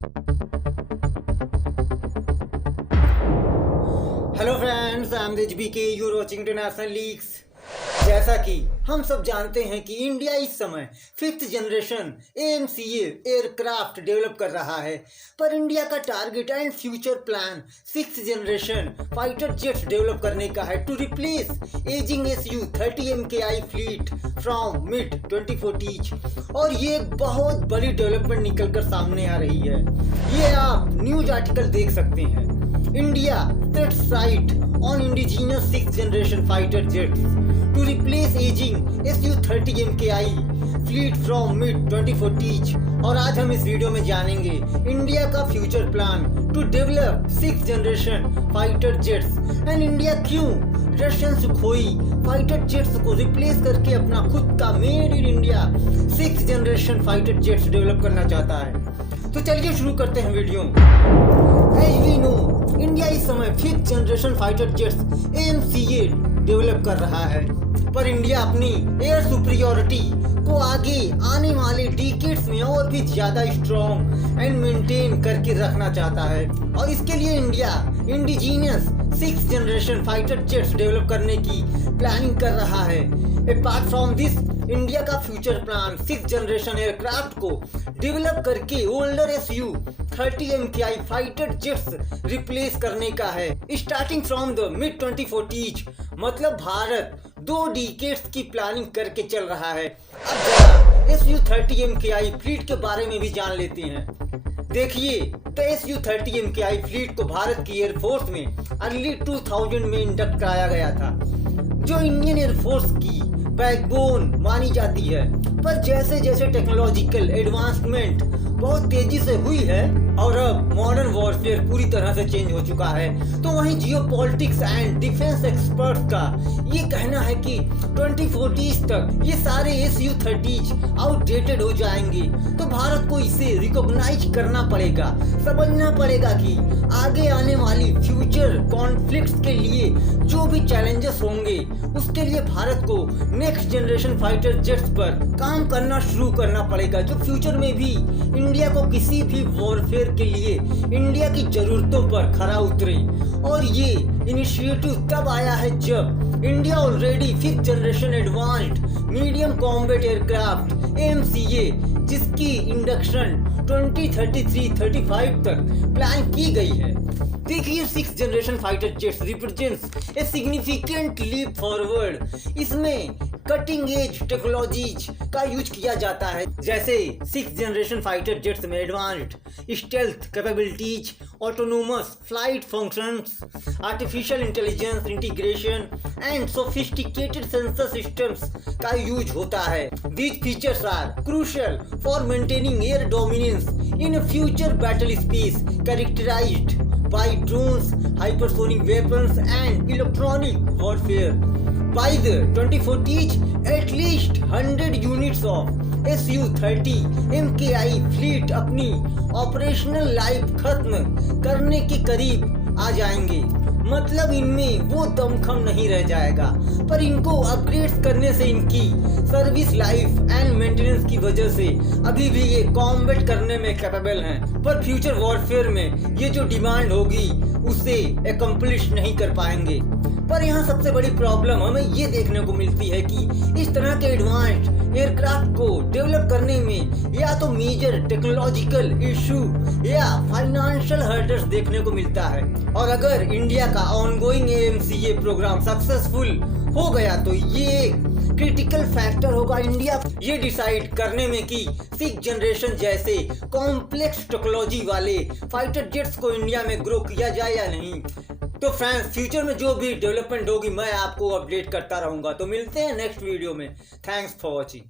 Hello friends, I am HBK, you are watching international leagues. जैसा कि हम सब जानते हैं कि इंडिया इस समय 5th generation AMCA aircraft develop कर रहा है, पर इंडिया का target and future plan 6th generation fighter jets develop करने का है to replace ageing Su-30 MKI fleet from mid 2040। और ये एक बहुत बड़ी डेवलपमेंट निकलकर सामने आ रही है। ये आप न्यूज आर्टिकल देख सकते हैं। India sets sight on indigenous 6th generation fighter jets to replace aging Su-30 MKI fleet from mid 2040s। और आज हम इस वीडियो में जानेंगे इंडिया का future plan to develop 6th generation fighter jets and India क्यों रशियन सुखोई फाइटर जेट्स को replace करके अपना खुद का made in India 6th generation fighter jets develop करना चाहता है। तो चलिए शुरू करते हैं video. As we know, India इस समय 5th generation fighter jets AMCA develop कर रहा है, पर इंडिया अपनी एयर सुपीरियोरिटी को आगे आने वाले डिकेड्स में और भी ज्यादा स्ट्रॉन्ग एंड मेंटेन करके रखना चाहता है। और इसके लिए India indigenous 6th generation fighter jets develop करने की प्लानिंग कर रहा है। अपार्ट फ्रॉम दिस, इंडिया का future plan 6th generation aircraft को डेवलप करके older Su-30 MKI fighter jets replace करने का है starting from the mid 2040s। मतलब भारत 2 डिकेड्स की प्लानिंग करके चल रहा है। अब जरा Su-30 MKI फ्लीट के बारे में भी जान लेते हैं। देखिए, तो Su-30 MKI फ्लीट को भारत की एयरफोर्स में अर्ली 2000 में इंडक्ट कराया गया था, जो इंडियन एयरफोर्स की बैकबोन मानी जाती है। पर जैसे जैसे टेक्नोलॉजिकल एडवांसमेंट बहुत तेजी से हुई है और अब मॉडर्न वॉरफेयर पूरी तरह से चेंज हो चुका है, तो वहीं जियोपॉलिटिक्स एंड डिफेंस एक्सपर्ट्स का ये कहना है कि 2040s तक ये सारे Su-30s आउटडेटेड हो जाएंगे। तो भारत को इसे रिकॉग्नाइज करना पड़ेगा, समझना पड़ेगा कि आगे आने वाली फ्यूचर कॉन्फ्लिक्ट्स के लिए जो भी चैलेंजेस होंगे, उसके लिए भारत को नेक्स्ट जनरेशन फाइटर जेट्स पर काम करना शुरू करना पड़ेगा, जो फ्यूचर में भी इंडिया को किसी भी वॉरफेयर के लिए इंडिया की जरूरतों पर खरा उतरे। और ये इनिशिएटिव तब आया है जब India already 5th generation advanced medium combat aircraft AMCA, जिसकी इंडक्शन 2033-35 तक प्लान की गई है। देखिए, 6th generation fighter jets represents a significant leap forward. इसमें कटिंग एज टेक्नोलॉजीज का यूज किया जाता है, जैसे 6th जनरेशन फाइटर जेट्स में advanced stealth capabilities, autonomous flight functions, artificial intelligence integration and sophisticated sensor systems का यूज होता है। These features are crucial for maintaining air dominance in future battle space characterised by drones, hypersonic weapons and electronic warfare. By the 2040s, at least 100 units of Su-30 MKI fleet अपनी operational life खत्म करने के करीब आ जाएंगे। मतलब इनमें वो दमखम नहीं रह जाएगा, पर इनको अपग्रेड करने से इनकी सर्विस लाइफ एंड मेंटेनेंस की वजह से अभी भी ये कॉम्बैट करने में कैपेबल हैं, पर फ्यूचर वॉरफेयर में ये जो डिमांड होगी उसे एकम्प्लिश नहीं कर पाएंगे। पर यहाँ सबसे बड़ी प्रॉब्लम हमें ये देखने को मिलती है कि इस तरह के एडवांस्ड एयरक्राफ्ट को डेवलप करने में या तो मेजर टेक्नोलॉजिकल इशू या फाइनेंशियल हर्डल्स देखने को मिलता है। और अगर इंडिया का ऑनगोइंग AMCA प्रोग्राम सक्सेसफुल हो गया तो ये क्रिटिकल फैक्टर होगा इंडिया ये डिसाइड करने में कि 6th जनरेशन जैसे कॉम्प्लेक्स टेक्नोलॉजी वाले फाइटर जेट्स को इंडिया में ग्रो किया जाए या नहीं। तो फ्रेंड्स, फ्यूचर में जो भी डेवलपमेंट होगी मैं आपको अपडेट करता रहूंगा। तो मिलते हैं नेक्स्ट वीडियो में। Thanks for watching.